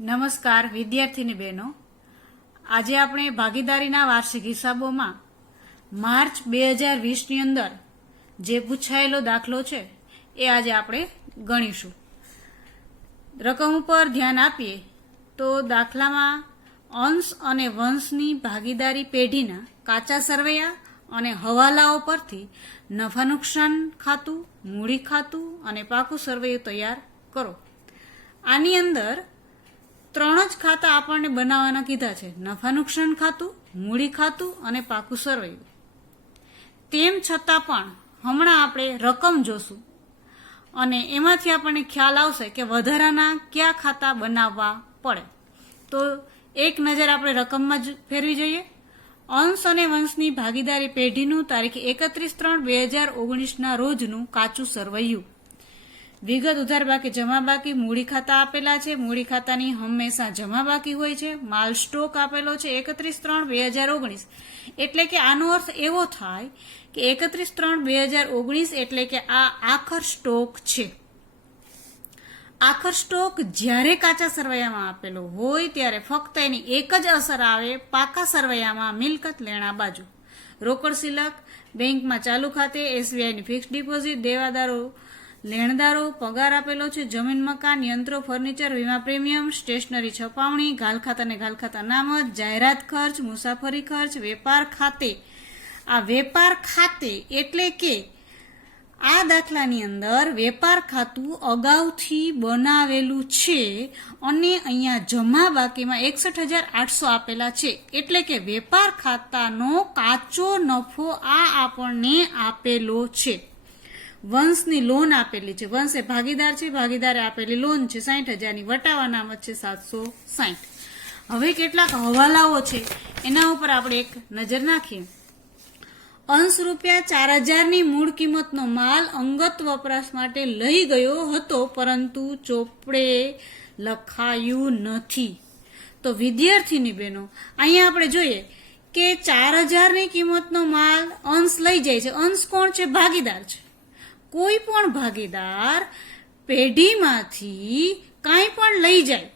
નમસ્કાર વિદ્યાર્થીની બહેનો, આજે આપણે ભાગીદારીના વાર્ષિક હિસાબોમાં માર્ચ 2020ની અંદર જે પૂછાયેલો દાખલો છે એ આજે આપણે ગણીશું. રકમ ઉપર ધ્યાન આપીએ તો દાખલામાં અંશ અને વંશની ભાગીદારી પેઢીના કાચા સરવૈયા અને હવાલાઓ પરથી નફા નુકસાન ખાતું, મૂડી ખાતું અને પાકું સરવૈયું તૈયાર કરો. આની અંદર 3 જ ખાતા આપણને બનાવવાના કીધા છે: નફા નુકસાન ખાતું, મૂડી ખાતું અને પાકું સરવૈયું. તેમ છતાં પણ હમણાં આપણે રકમ જોશું અને એમાંથી આપણને ખ્યાલ આવશે કે વધારાના કયા ખાતા બનાવવા પડે. તો એક નજર આપણે રકમમાં જ ફેરવી જોઈએ. અંશ અને વંશની ભાગીદારી પેઢીનું તારીખ 31/3/2019ના રોજનું કાચું સરવૈયું. વિગત ઉધાર બાકી, જમા બાકી, મૂડી ખાતા આપેલા છે. મૂડી ખાતાની હંમેશા જમા બાકી હોય છે. માલ સ્ટોક આપેલો છે 31/3/2019. એટલે કે આનો અર્થ એવો થાય કે 31/3/2019 એટલે કે આ આખર સ્ટોક છે. આખર સ્ટોક જ્યારે કાચા સરવૈયામાં આપેલો હોય ત્યારે ફક્ત એની એક જ અસર આવે: પાકા સરવૈયામાં મિલકત લેણા બાજુ. રોકડ સિલક બેંકમાં ચાલુ ખાતે, એસબીઆઈની ફિક્સ ડિપોઝિટ, દેવાદારો લેણદારો, પગાર આપેલો છે, જમીન મકાન, યંત્રો, ફર્નિચર, વીમા પ્રીમિયમ, સ્ટેશનરી છપાવણી, ઘાલખાતા અને ઘાલખાતા નામત, જાહેરાત ખર્ચ, મુસાફરી ખર્ચ, વેપાર ખાતે. આ વેપાર ખાતે એટલે કે આ દાખલાની અંદર વેપાર ખાતું અગાઉથી બનાવેલું છે અને અહીંયા જમા બાકીમાં 61,800 આપેલા છે. એટલે કે વેપાર ખાતાનો કાચો નફો આ આપણને આપેલો છે. વંશની લોન આપેલી છે. વંશ એ ભાગીદાર છે. ભાગીદારે આપેલી લોન છે 60,000ની. વટાવા નામત છે 760. હવે કેટલાક હવાલાઓ છે એના ઉપર આપણે એક નજર નાખીએ. અંશ ₹4,000ની મૂળ કિંમતનો માલ અંગત વપરાશ માટે લઈ ગયો હતો, પરંતુ ચોપડે લખાયું નથી. તો વિદ્યાર્થીની બહેનો, અહીંયા આપણે જોઈએ કે 4,000ની કિંમતનો માલ અંશ લઈ જાય છે. અંશ કોણ છે? ભાગીદાર છે. કોઈ પણ ભાગીદાર પેઢીમાંથી કાંઈ પણ લઈ જાય,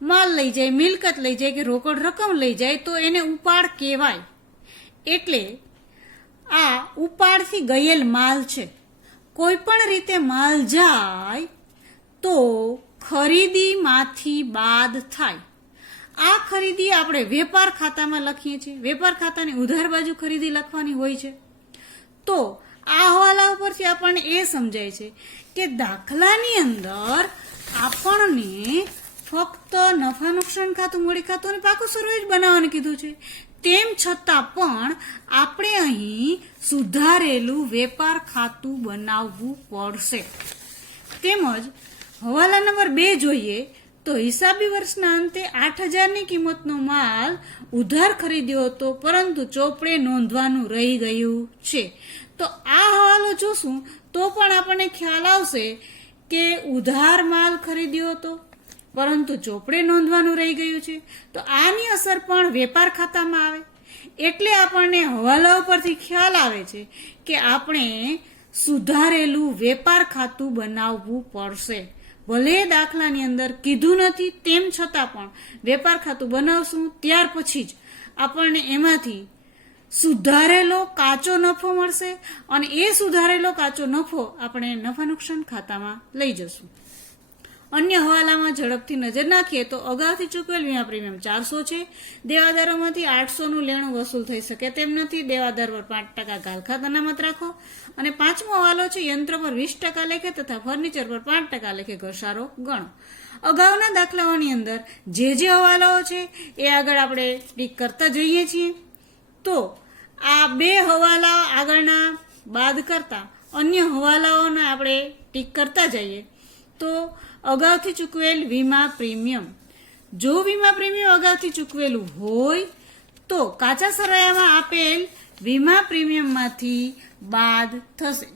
માલ લઈ જાય, મિલકત લઈ જાય કે રોકડ રકમ લઈ જાય તો એને ઉપાડ કહેવાય. એટલે આ ઉપાડથી ગયેલ માલ છે. કોઈ પણ રીતે માલ જાય તો ખરીદીમાંથી બાદ થાય. આ ખરીદી આપણે વેપાર ખાતામાં લખીએ છીએ. વેપાર ખાતાની ઉધાર બાજુ ખરીદી લખવાની હોય છે. તો આ હવાલા ઉપરથી આપણને એ સમજાય છે કે દાખલાની અંદર આપણને ફક્ત નફા નુકસાન ખાતું, મૂડી ખાતું અને પાકું સરવૈયું જ બનાવવાનું કીધું છે. તેમ છતાં પણ આપણે અહીં સુધારેલું વેપાર ખાતું બનાવવું પડશે. તેમજ હવાલા નંબર 2 જોઈએ તો હિસાબી વર્ષના અંતે 8,000ની કિંમતનો માલ ઉધાર ખરીદ્યો હતો, પરંતુ ચોપડે નોંધવાનું રહી ગયું છે. તો આ હવાલો જોશું તો પણ આપણને ખ્યાલ આવશે કે ઉધાર માલ ખરીદ્યો હતો પરંતુ ચોપડે નોંધવાનું રહી ગયું છે. તો આની અસર પણ વેપાર ખાતામાં આવે. એટલે આપણને હવાલા ઉપરથી ખ્યાલ આવે છે કે આપણે સુધારેલું વેપાર ખાતું બનાવવું પડશે. ભલે દાખલાની અંદર કીધું નથી, તેમ છતાં પણ વેપાર ખાતું બનાવશું ત્યાર પછી જ આપણને એમાંથી સુધારેલો કાચો નફો મળશે અને એ સુધારેલો કાચો નફો આપણે નફા નુકસાન ખાતામાં લઈ જશું. અન્ય હવાલામાં ઝડપથી નજર નાખીએ તો અગાઉથી ચૂકવેલ વીમા પ્રીમિયમ 400 છે. દેવાદારોમાંથી 800નું લેણું વસૂલ થઈ શકે તેમ નથી. દેવાદાર પર 5% ઘાલખાતા અનામત રાખો. અને 5મો હવાલો છે યંત્ર પર 20% લેખે તથા ફર્નિચર પર 5% લેખે ઘસારો ગણો. અગાઉના દાખલાઓની અંદર જે હવાલાઓ છે એ આગળ આપણે ટીક કરતા જઈએ છીએ. તો આ 2 હવાલા આગળના બાદ કરતા અન્ય હવાલાઓને આપણે ટીક કરતા જઈએ તો અગાઉથી ચૂકવેલ વીમા પ્રીમિયમ. જો વીમા પ્રીમિયમ અગાઉથી ચૂકવેલું હોય તો કાચા સરવૈયામાં આપેલ વીમા પ્રીમિયમમાંથી બાદ થશે.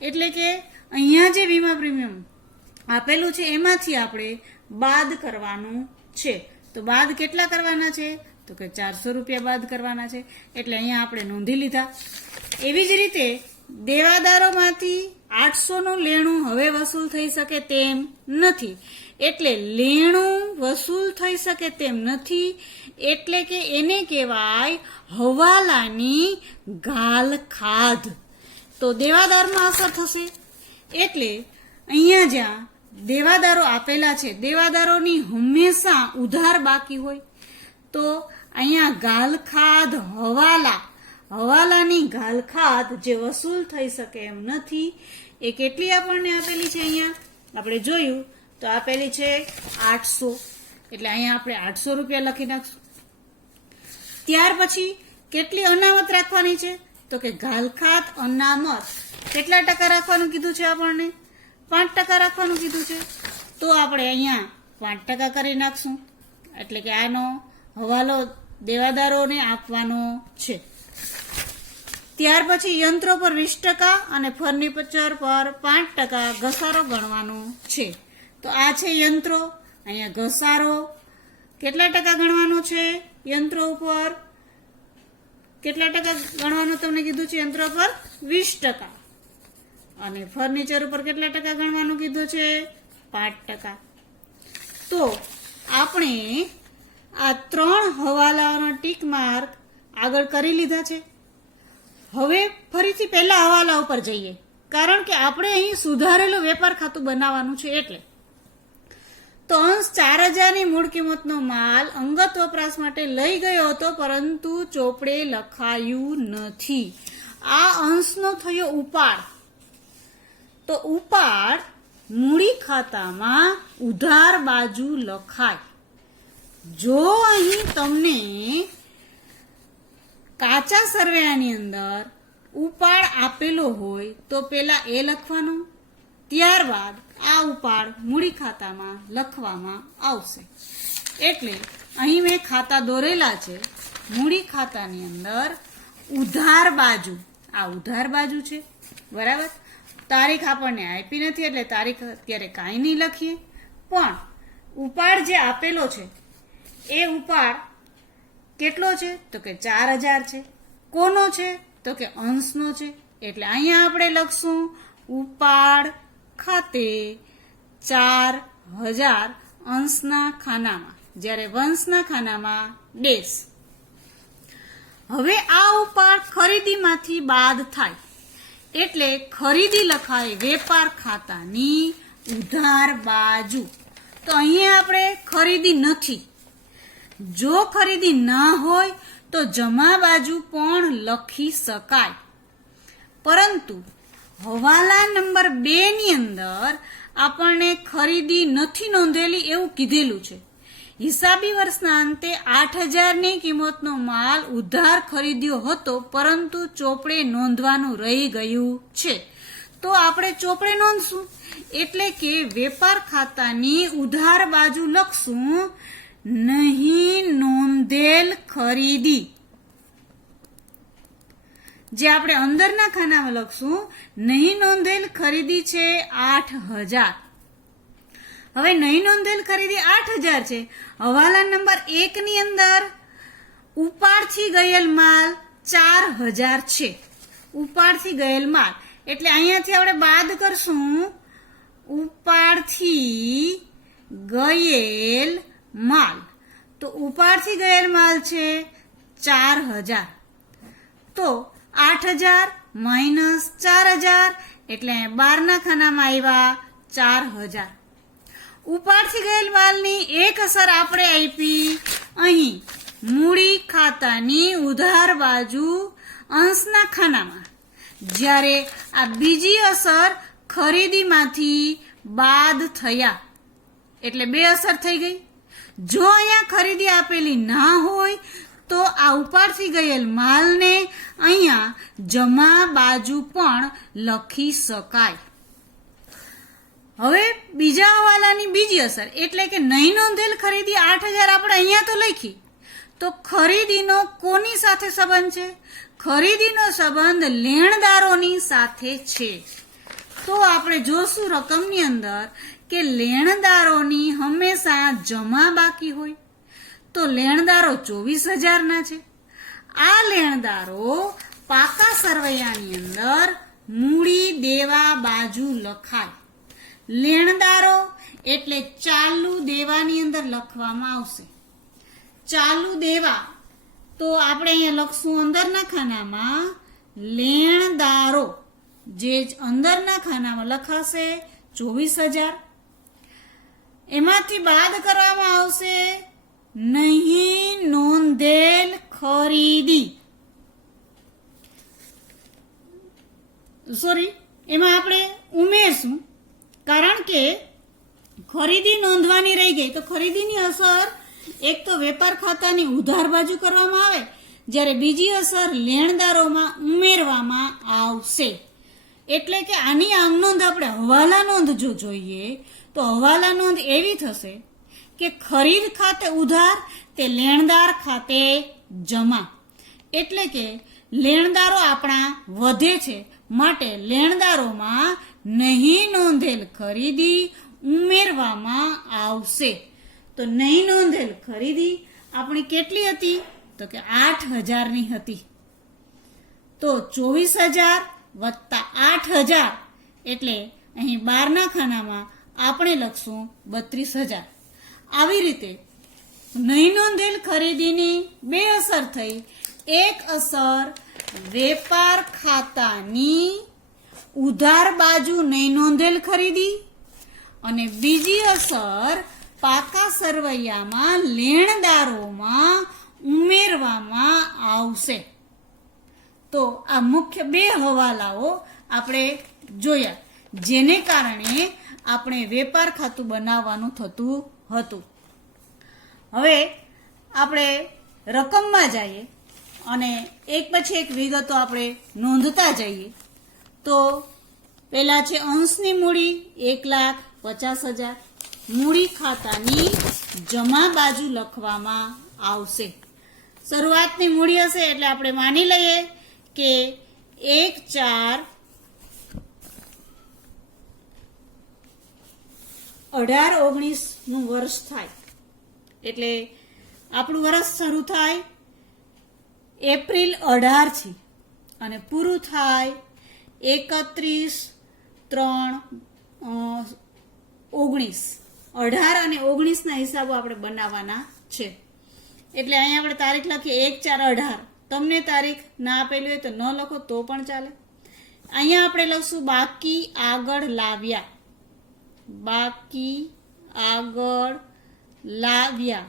એટલે કે અહીંયા જે વીમા પ્રીમિયમ આપેલું છે એમાંથી આપણે બાદ કરવાનું છે. તો બાદ કેટલા કરવાના છે? તો કે ₹400 બાદ કરવાના છે. એટલે અહીંયા આપણે નોંધી લીધા. એવી જ રીતે દેવાદારોમાંથી 800નું લેણું હવે વસૂલ થઈ શકે તેમ નથી. એટલે લેણું વસૂલ થઈ શકે તેમ નથી, એટલે કે એને કહેવાય હવાલાની ગાલખાધ. તો દેવાદારમાં અસર થશે. એટલે અહીંયા જ્યાં દેવાદારો આપેલા છે, દેવાદારોની હંમેશા ઉધાર બાકી હોય, તો અહીંયા ગાલખાધ હવાલાની ગાલખાધ જે વસૂલ થઈ શકે એમ નથી. એ કેટલી આપણને આપેલી છે? અહીંયા આપણે જોયું તો આપેલી છે 800, એટલે અહીંયા આપણે 800 રૂપિયા લખી નાખશું. ત્યાર પછી કેટલી અનામત રાખવાની છે? તો કે ગાલખાત અનામત કેટલા ટકા રાખવાનું કીધું છે? આપણને 5% રાખવાનું કીધું છે. તો આપણે અહીંયા 5% કરી નાખશું, એટલે કે આનો હવાલો દેવાદારોને આપવાનો છે. ત્યાર પછી યંત્રો પર 20% અને ફર્નિચર પર 5% ઘસારો ગણવાનો છે. તો આ છે યંત્રો. અહીંયા ઘસારો કેટલા ટકા ગણવાનો છે? યંત્રો ઉપર કેટલા ટકા ગણવાનું તમને કીધું છે? યંત્રો પર 20%. અને ફર્નિચર ઉપર કેટલા ટકા ગણવાનું કીધું છે? 5%. તો આપણે આ 3 હવાલાઓના ટીક માર્ક આગળ કરી લીધા છે. હવે ફરીથી પહેલા હવાલા ઉપર જઈએ, કારણ કે આપણે અહીં સુધારેલું વેપાર ખાતું બનાવવાનું છે. એટલે તો અંશ 4000 ની મૂળ કિંમતનો માલ અંગત વપરાશ માટે લઈ ગયો હતો, પરંતુ ચોપડે લખાયું નથી. આ અંશનો થયો ઉપાડ. તો ઉપાડ મૂડી ખાતામાં ઉધાર બાજુ લખાય. જો અહીં તમને કાચા સરવૈયાની અંદર ઉપાડ આપેલો હોય તો પેલા એ લખવાનો, ત્યારબાદ આ ઉપાડ મૂડી ખાતામાં લખવામાં આવશે. એટલે અહીં મેં ખાતા દોરેલા છે. મૂડી ખાતાની અંદર ઉધાર બાજુ, આ ઉધાર બાજુ છે, બરાબર. તારીખ આપણને આપી નથી, એટલે તારીખ અત્યારે કાંઈ નહીં લખીએ. પણ ઉપાડ જે આપેલો છે એ ઉપાડ કેટલો છે? તો કે 4000 છે. કોનો છે? તો કે અંશનો છે. એટલે અહીંયા આપણે લખશું ઉપાડ ખાતે 4000 અંશના ખાનામાં, જ્યારે વંશના ખાનામાં ડેશ. હવે આ ઉપાડ ખરીદીમાંથી બાદ થાય, એટલે ખરીદી લખાય વેપાર ખાતાની ઉધાર બાજુ. તો અહીંયા આપણે ખરીદી નથી. જો ખરીદી ના હોય તો જમા બાજુ પણ લખી શકાય, પરંતુ હવાલા નંબર 2 ની અંદર આપણને ખરીદી નથી નોંધેલી એવું કીધેલું છે. હિસાબી વર્ષના અંતે 8000 ની કિંમતનો માલ ઉધાર ખરીદ્યો હતો, પરંતુ ચોપડે નોંધવાનું રહી ગયું છે. તો આપણે ચોપડે નોંધશું, એટલે કે વેપાર ખાતાની ઉધાર બાજુ લખશું નહીં નોંધેલ ખરીદી. જે આપણે અંદરના ખાનામાં લખશું નહીં નોંધેલ ખરીદી છે 8000. હવે નહીં નોંધેલ ખરીદી 8000 છે. હવાલા નંબર 1 ની અંદર ઉપાડથી ગયેલ માલ 4000 છે. ઉપાડથી ગયેલ માલ એટલે અહીંયાથી આપણે બાદ કરશું ઉપાડથી ગયેલ માલ. તો ઉપાડથી ગયેલ માલ છે 4000. તો 8000 માઇનસ 4000 એટલે 12 ના ખાનામાં આવ્યા 4000. ઉપાડથી ગયેલ માલની એક અસર આપણે આપી અહીં મૂડી ખાતાની ઉધાર બાજુ અંશના ખાનામાં, જ્યારે આ બીજી અસર ખરીદીમાંથી બાદ થયા, એટલે 2 અસર થઈ ગઈ. જો અહીંયા ખરીદી આપેલી ના હોય તો આ ઉપાડથી ગયેલ માલને અહીંયા જમા બાજુ પણ લખી શકાય. હવે બીજા હવાલાની બીજી અસર એટલે કે નહીં નોંધેલ ખરીદી 8000 આપણે અહીંયા તો લખી, તો ખરીદીનો કોની સાથે સંબંધ છે? ખરીદીનો સંબંધ લેણદારોની સાથે છે. તો આપણે જોશું રકમની અંદર કે લેણદારોની હંમેશા જમા બાકી હોય. તો લેણદારો 24000 ના છે. આ લેણદારો પાકા સરવૈયાની અંદર મૂડી દેવા બાજુ લખાય. લેણદારો એટલે ચાલુ દેવાની અંદર લખવામાં આવશે. ચાલુ દેવા તો આપણે અહીંયા લખશું અંદરના ખાનામાં લેણદારો, જે અંદરના ખાનામાં લખાશે 24,000. એમાંથી બાદ કરવામાં આવશે નહીં નોંધેલ ખરીદી. એમાં આપણે ઉમેરશું, કારણ કે ખરીદી નોંધવાની રહી ગઈ. તો ખરીદીની અસર એક તો વેપાર ખાતાની ઉધાર બાજુ કરવામાં આવે, જ્યારે બીજી અસર લેણદારોમાં ઉમેરવામાં આવશે. એટલે કે આની આમ નોંધ આપણે હવાલા નોંધ જો જોઈએ તો હવાલા નોંધ એવી થશે કે ખરીદ ખાતે ઉધાર તે લેણદાર ખાતે જમા. એટલે કે લેણદારો આપણા વધે છે, માટે લેણદારોમાં નહીં નોંધેલ ખરીદી ઉમેરવામાં આવશે. તો નહીં નોંધેલ ખરીદી આપણી કેટલી હતી? તો કે 8,000ની હતી. તો 24,000 વત્તા 8,000 એટલે અહીં 12ના ખાનામાં આપણે લખશું 32,000. આવી રીતે નહીં નોંધેલ ખરીદીની બે અસર થઈ. એક અસર વેપાર ખાતાની ઉધાર બાજુ નહીં નોંધેલ ખરીદી, અને બીજી અસર પાકા સરવૈયામાં લેણદારોમાં ઉમેરવામાં આવશે. તો આ મુખ્ય બે હવાલાઓ આપણે જોયા, જેને કારણે આપણે વેપાર ખાતું બનાવવાનું થતું હતું. હવે આપણે રકમમાં જઈએ અને એક પછી એક વિગતો આપણે નોંધતા જઈએ. તો પહેલા છે અંશની મૂડી 1,50,000. મૂડી ખાતાની જમા બાજુ લખવામાં આવશે. શરૂઆતની મૂડી હશે એટલે આપણે માની લઈએ કે 1/4/18/19 વર્ષ થાય. એટલે આપણું વર્ષ શરૂ થાય એપ્રિલ 18 થી અને પૂરું થાય 31/3/19. 18 અને 19ના હિસાબો આપણે બનાવવાના છે. એટલે અહીંયા આપણે તારીખ લખીએ 1/4/18. તમને તારીખ ના આપેલી હોય તો ન લખો તો પણ ચાલે. અહીંયા આપણે લખશું બાકી આગળ લાવ્યા. બાકી આગળ લાવ્યા.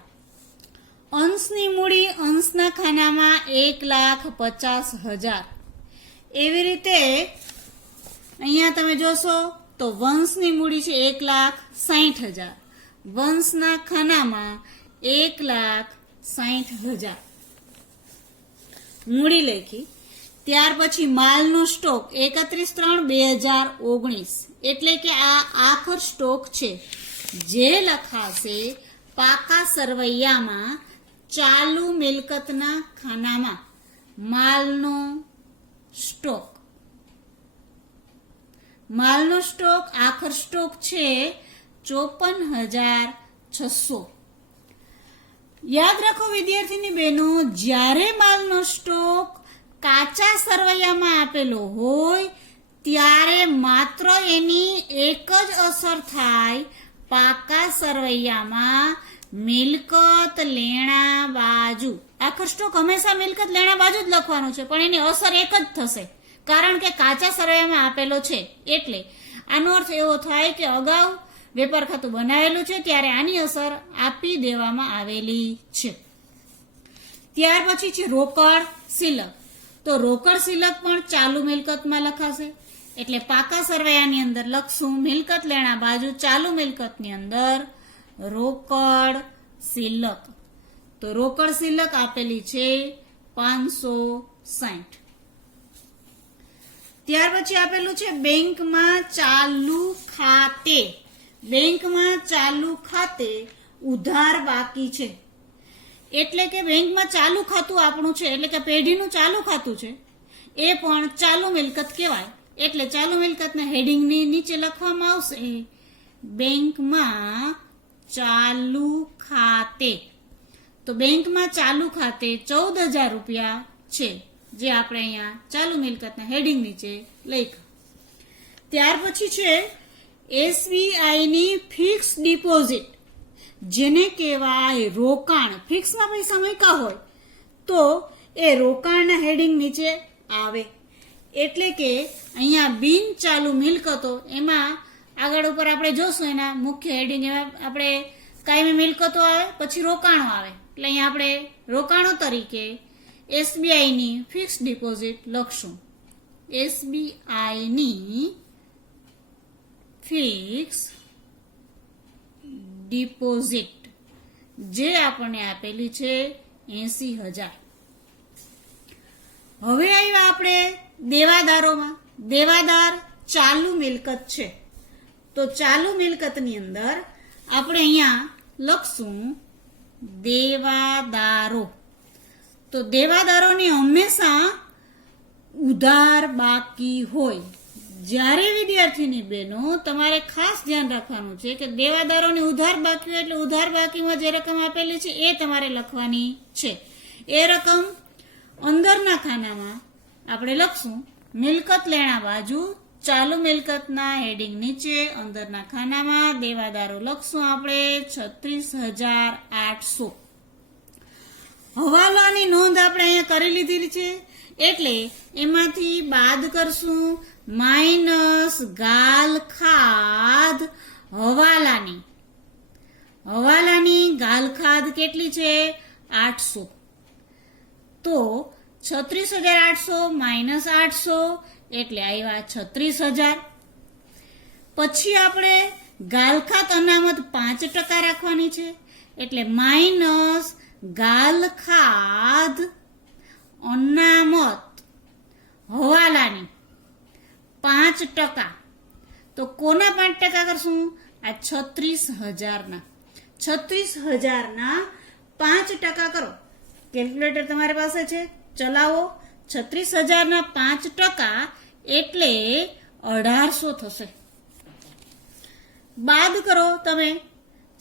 અંશની મૂડી અંશના ખાનામાં 1,50,000. એવી રીતે અહીંયા તમે જોશો તો વંશની મૂડી છે 1,60,000. વંશના ખાનામાં 1,60,000 મૂડી લખી. ત્યાર પછી માલનો સ્ટોક 31/3/2019. એટલે કે આ આખર સ્ટોક છે, જે લખાશે પાકા સરવૈયામાં ચાલુ મિલકતના ખાનામાં. માલનો સ્ટોક, માલનો સ્ટોક આખર સ્ટોક છે 54,600. યાદ રાખો વિદ્યાર્થીની બહેનો, જ્યારે માલનો સ્ટોક કાચા સરવૈયામાં આપેલો હોય ત્યારે માત્ર એની એક જ અસર થાય પાકા સરવૈયામાં મિલકત લેણા બાજુ. આખર સ્ટોક હંમેશા મિલકત લેણા બાજુ જ લખવાનો છે, પણ એની અસર એક જ થશે, કારણ કે કાચા સરવૈયામાં આપેલો છે. એટલે આનો અર્થ એવો થાય કે અગાઉ વેપાર ખાતું બનાવેલું છે ત્યારે આની અસર આપી દેવામાં આવેલી છે. ત્યાર પછી છે રોકડ શિલક. તો રોકડ શિલક પણ ચાલુ મિલકતમાં લખાશે. એટલે પાકા સરવૈયાની અંદર લખશું મિલકત લેણા બાજુ, ચાલુ મિલકતની અંદર રોકડ શિલક. તો રોકડ શિલક આપેલી છે 560. ત્યાર પછી આપેલું છે બેંકમાં ચાલુ ખાતે. બેંકમાં ચાલુ ખાતે ઉધાર બાકી છે. એટલે કે બેંકમાં ચાલુ ખાતું આપણું છે, એટલે કે પેઢીનું ચાલુ ખાતું છે, એ પણ ચાલુ મિલકત કહેવાય. એટલે ચાલુ મિલકતના હેડિંગની નીચે લખવામાં આવશે બેંકમાં ચાલુ ખાતે. તો બેંકમાં ચાલુ ખાતે 14,000 રૂપિયા છે, જે આપણે અહીંયા ચાલુ મિલકતના હેડિંગ નીચે લખ્યું. ત્યાર પછી છે SBI ની ફિક્સ ડિપોઝિટ, જેને કહેવાય રોકાણ, ફિક્સમાં પૈસા મૂક્યા હોય તો એ રોકાણના હેડિંગ નીચે આવે. એટલે કે અહીંયા બિન ચાલુ મિલકતો, એમાં આગળ ઉપર આપણે જોશું એના મુખ્ય હેડિંગ, એમાં આપણે કાયમી મિલકતો આવે, પછી રોકાણો આવે. એટલે અહીંયા આપણે રોકાણો તરીકે SBI ની ફિક્સ ડિપોઝિટ લખશું. SBI ની ફિક્સ ડિપોઝિટ જે આપણને આપેલી છે 80,000. હવે આવ્યા આપણે દેવાદારોમાં. દેવાદાર ચાલુ મિલકત છે, તો ચાલુ મિલકતની અંદર આપણે અહીંયા લખશું દેવાદારો. તો દેવાદારોની હંમેશા ઉધાર બાકી હોય. જ્યારે વિદ્યાર્થીની બહેનો તમારે ખાસ ધ્યાન રાખવાનું છે કે દેવાદારોની ઉધાર બાકી હોય એટલે ઉધાર બાકીમાં જે રકમ આપેલી છે એ તમારે લખવાની છે. એ રકમ અંદરના ખાનામાં આપણે લખશું મિલકત લેણા બાજુ, ચાલુ મિલકતના હેડિંગ નીચે અંદરના ખાનામાં દેવાદારો લખશું આપણે 36,800. હવાલાની નોંધ આપણે અહીંયા કરી લીધી છે એટલે એમાંથી બાદ કરશું માઇનસ ગાલખાદ હવાલાની. હવાલાની ગાલખાદ કેટલી છે? 800. તો 36,800 માઇનસ 800 એટલે આવ્યા 36,000. પછી આપણે ગાલખાત અનામત 5% રાખવાની છે એટલે માઇનસ ગાલખાદ અનામત હવાલાની 5%. તો કોના 5% કરશું? આ 36,000 ના. 36,000 5% કરો. કેલ્ક્યુલેટર તમારી પાસે છે, ચલાવો. 36,000 5% એટલે 1,800 થશે. બાદ કરો તમે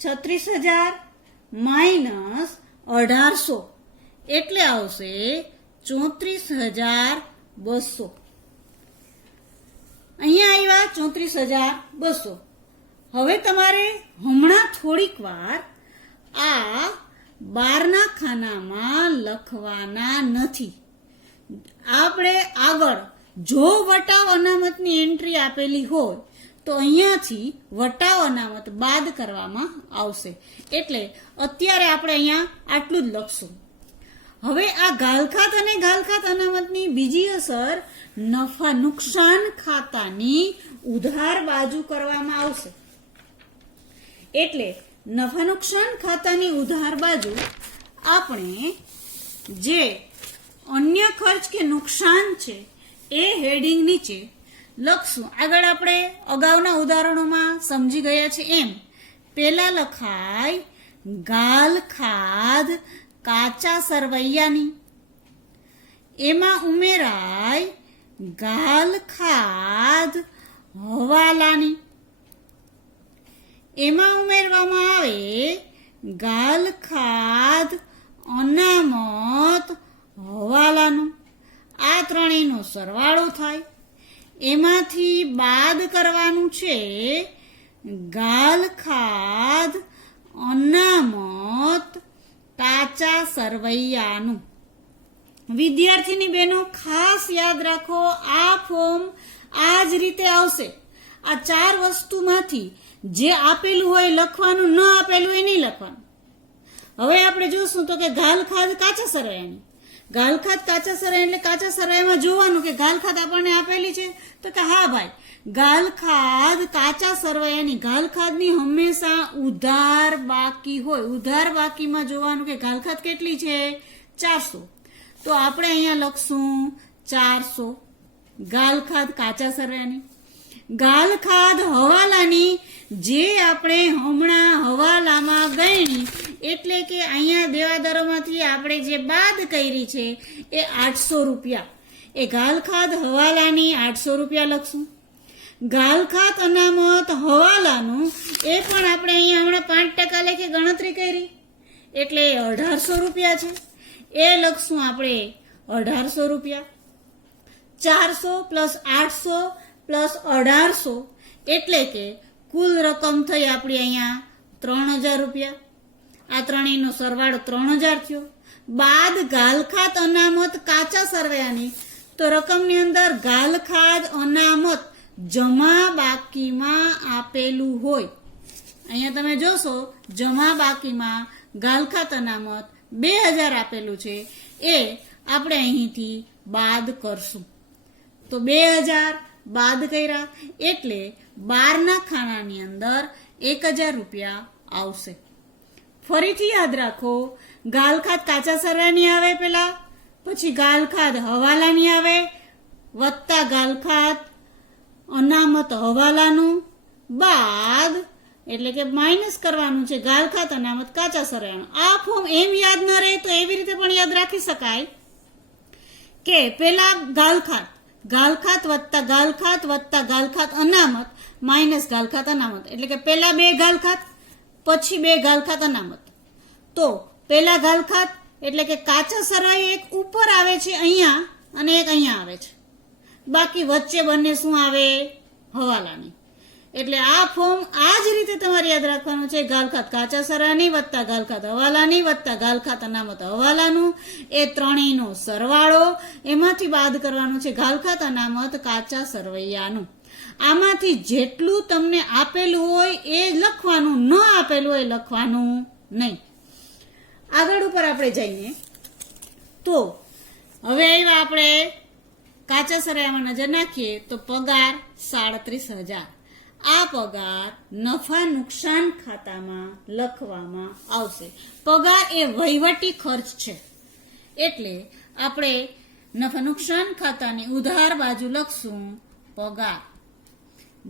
36,000 માઇનસ 1,800 એટલે આવશે 34,200. અહીંયા આવ્યા 34,200. હવે તમારે હમણાં થોડીક વાર આ 12ના ખાનામાં લખવાના નથી. આપણે આગળ જો વટાવ અનામતની એન્ટ્રી આપેલી હોય તો અહીંયાથી વટાવ અનામત બાદ કરવામાં આવશે. એટલે અત્યારે આપણે અહીંયા આટલું જ લખશું. હવે આ ગાલખાત અને ગાલખાત અનામતની બીજી અસર નફા નુકસાન ખાતાની ઉધાર બાજુ કરવામાં આવશે. એટલે નફા નુકસાન ખાતાની ઉધાર બાજુ આપણે જે અન્ય ખર્ચ કે નુકસાન છે એ હેડિંગ નીચે લખશું. આગળ આપણે અગાઉના ઉદાહરણોમાં સમજી ગયા છે એમ પેલા લખાય ગાલખાદ કાચા સરવૈયાની, એમાં ઉમેરાય ગાલખાદ હવાલાની, એમાં ઉમેરવામાં આવે ગાલખાદ અનામત હવાલાનું. આ ત્રણેયનો સરવાળો થાય. એમાંથી બાદ કરવાનું છે ગાલખાદ અનામત કાચા સરવૈયાનું. વિદ્યાર્થીની બહેનો ખાસ યાદ રાખો, આ ફોર્મ આ જ રીતે આવશે. આ 4 વસ્તુમાંથી જે આપેલું હોય લખવાનું, ન આપેલું એ નહીં લખવાનું. હવે આપણે જોશું તો કે ગાલખાદ કાચા સરવૈયાની. ગાલખાદ કાચા સરવૈયા એટલે કાચા સરવૈયામાં જોવાનું કે ગાલખાદ આપણને આપેલી છે તો કે હા ભાઈ ગાલખાદ કાચા સરવૈયાની. ગાલખાદની હંમેશા ઉધાર બાકી હોય. ઉધાર બાકીમાં જોવાનું કે ગાલખાદ કેટલી છે? 400. તો આપણે અહીંયા લખશું 400 ગાલખાદ કાચા સરવૈયાની. ગાલખાદ હવાલાની જે આપણે હમણાં હવાલામાં ગણી એટલે કે અહીંયા દેવાદારોમાંથી આપણે જે બાદ કરી છે એ 800 રૂપિયા. એ ગાલખાદ હવાલાની 800 રૂપિયા લખશું. ગાલખાત અનામત હવાલાનું એ પણ આપણે અહીંયા હમણાં 5% લેખે ગણતરી કરી એટલે 1,800 રૂપિયા છે. એ લખશું આપણે 1,800 રૂપિયા. 400 + 800 + 1,800 એટલે કે કુલ રકમ થઈ આપણી અહીંયા 3000 રૂપિયા. આ ત્રણેયનો સરવાળો 3000 થયો. બાદ ગાલખાત અનામત કાચા સરવૈયાની, તો રકમની અંદર ગાલખાત અનામત જમા બાકીમાં આપેલું હોય. અહીંયા તમે જોશો જમા બાકીમાં ગાલખાત અનામત 2000 આપેલું છે, એ આપણે અહીંથી બાદ કરશું. તો 2000 બાદ કર્યા એટલે 12ના ખાનાની અંદર 1000 રૂપિયા આવશે. ફરીથી યાદ રાખો, ગાલખાત કાચા સરવૈયાની આવે પેલા, પછી ગાલખાત હવાલાની આવે, વત્તા ગાલખાત અનામત હવાલાનું, બાદ એટલે કે માઇનસ કરવાનું છે ગાલખાત અનામત કાચા સરવૈયાનું. આ ફોર્મ એમ યાદ ન રહે તો એવી રીતે પણ યાદ રાખી શકાય કે પેલા ગાલખાત વત્તા ગાલખાત અનામત માઇનસ ગાલખાત અનામત, એટલે કે પેલા 2 ગાલખાત પછી 2 ગાલખાત અનામત. તો પેલા ગાલખાત એટલે કે કાચા સરવૈયા એક ઉપર આવે છે અહીંયા અને એક અહીંયા આવે છે, બાકી વચ્ચે બંને શું આવે? હવાલાની. એટલે આ ફોર્મ આ જ રીતે તમારે યાદ રાખવાનું છે. ગાલખાત કાચા સરવૈયાની વત્તા ગાલખાત હવાલાની વત્તા ગાલખાત અનામત હવાલાનું, એ ત્રણેયનો સરવાળો, એમાંથી બાદ કરવાનું છે ગાલખાત અનામત કાચા સરવૈયાનું. આમાંથી જેટલું તમને આપેલું હોય એ લખવાનું, ન આપેલું હોય લખવાનું નહીં. આગળ ઉપર આપણે જઈએ તો હવે આવ્યા આપણે કાચા સરવૈયામાં નજર નાખીએ તો પગાર 37,000. આ પગાર નફા નુકસાન ખાતામાં લખવામાં આવશે. પગાર એ વહીવટી ખર્ચ છે, એટલે આપણે નફા નુકસાન ખાતાની ઉધાર બાજુ લખશું પગાર,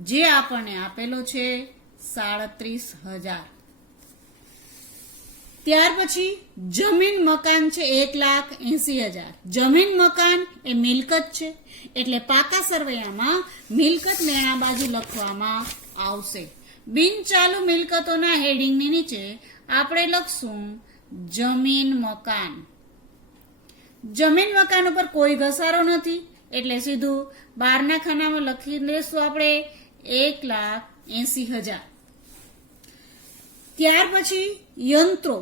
જે આપણને આપેલો છે 37,000. ત્યાર પછી જમીન મકાન છે 1,80,000. જમીન મકાન એ મિલકત છે, એટલે પાકા સરવૈયામાં મિલકત લેણા બાજુ લખવામાં આવશે. બિનચાલુ મિલકતોના હેડિંગની નીચે આપણે લખશું જમીન મકાન. જમીન મકાન ઉપર કોઈ ઘસારો નથી, એટલે સીધું 12ના ખાનામાં લખી દઈશું આપણે 1,80,000. ત્યાર પછી યંત્રો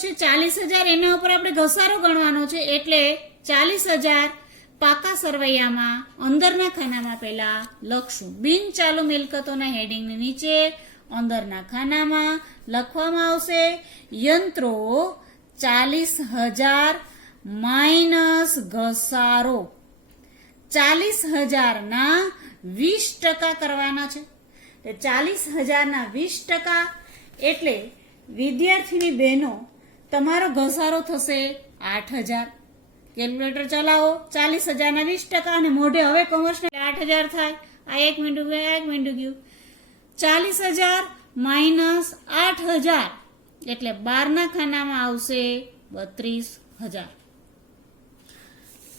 છે 40,000, એના ઉપર આપણે ઘસારો ગણવાનો છે, એટલે 40,000 પાકા સરવૈયામાં અંદરના ખાનામાં પહેલા લખશું. બિનચાલુ મિલકતોના હેડિંગની નીચે અંદરના ખાનામાં લખવામાં આવશે યંત્રો 40,000 માઇનસ ઘસારો. 40,000 ના 20% કરવાના છે. 40,000 ના 20% એટલે વિદ્યાર્થીની બહેનો તમારો ઘસારો થશે 8,000. કેલ્ક્યુલેટર ચલાવો. 40,000 ના 20% અને મોઢે હવે કોમર્સને 8,000 થાય. આ 1 મિનિટ ગયું. 40,000 માઇનસ 8,000 એટલે 12ના ખાનામાં આવશે 32,000.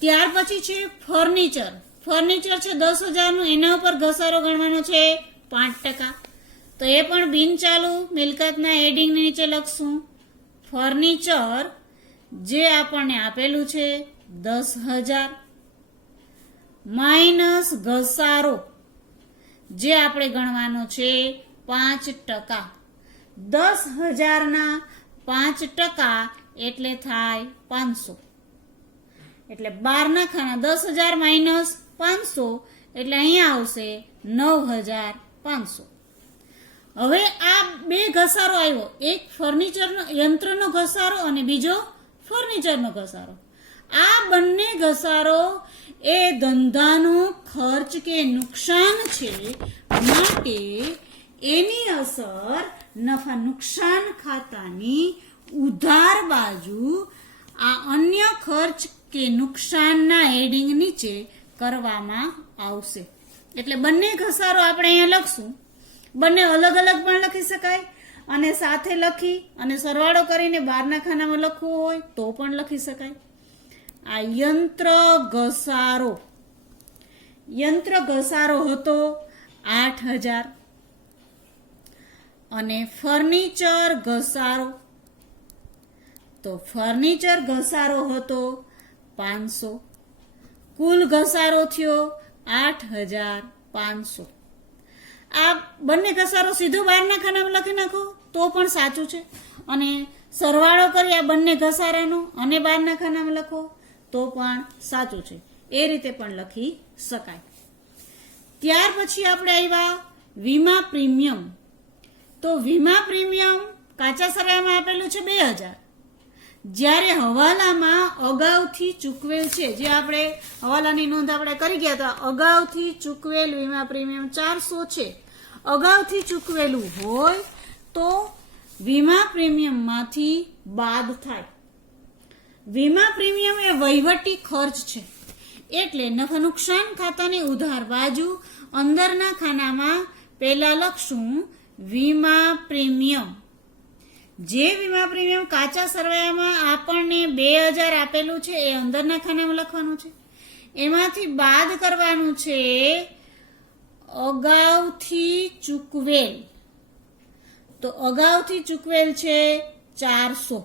ત્યાર પછી છે ફર્નિચર છે 10,000 નું, એના ઉપર ઘસારો ગણવાનો છે 5%. તો એ પણ બિનચાલુ મિલકતના હેડિંગની નીચે લખશું ફર્નિચર, જે આપણને આપેલું છે 10,000 માઇનસ ઘસારો, જે આપણે ગણવાનો છે 5%. 10,000 ના 5% એટલે થાય 500. એટલે 12ના ખાના 10,000 માઇનસ 500 એટલે અહીંયા આવશે 9,500. હવે આ 2 ઘસારો આવ્યો, એક ફર્નિચરનો યંત્રનો ઘસારો અને બીજો ફર્નિચરનો ઘસારો. આ બંને ઘસારો એ ધંધાનો ખર્ચ કે નુકસાન છે, માટે એની અસર નફા નુકસાન ખાતાની ઉધાર બાજુ આ અન્ય ખર્ચ કે નુકસાનના હેડિંગ નીચે કરવામાં આવશે. એટલે બંને ઘસારો આપણે અહીંયા લખશું. બંને અલગ અલગ પણ લખી શકાય અને સાથે લખી અને સરવાળો કરીને 12ના ખાનામાં લખવું હોય તો પણ લખી શકાય. આ યંત્ર ઘસારો હતો 8,000 અને ફર્નિચર ઘસારો, તો ફર્નિચર ઘસારો હતો 500. કુલ ઘસારો થયો 8,500. આ બંને ઘસારો સીધો બહારના ખાનામાં લખી નાખો તો પણ સાચું છે, અને સરવાળો કરી આ બંને ઘસારાનો અને બહારના ખાનામાં લખો તો પણ સાચું છે. એ રીતે પણ લખી શકાય. ત્યાર પછી આપણે આવ્યા વીમા પ્રીમિયમ. તો વીમા પ્રીમિયમ કાચા સરાયામાં આપેલું છે 2000, જ્યારે હવાલામાં અગાઉથી ચૂકવેલ છે, જે આપણે હવાલાની નોંધ આપણે કરી ગયા હતા, અગાઉથી ચૂકવેલ વીમા પ્રીમિયમ 400 છે. અગાઉથી ચૂકવેલું હોય તો વીમા પ્રીમિયમમાંથી બાદ થાય. વીમા પ્રીમિયમ એ વહીવટી ખર્ચ છે, એટલે નફા નુકસાન ખાતાની ઉધાર બાજુ અંદરના ખાનામાં પહેલા લખશું વીમા પ્રીમિયમ. જે વીમા પ્રીમિયમ કાચા સરવાયામાં આપણને 2000 આપેલું છે એ અંદરના ખાનામાં લખવાનું છે. એમાંથી બાદ કરવાનું છે અગાઉથી ચૂકવેલ. તો અગાઉથી ચૂકવેલ છે 400.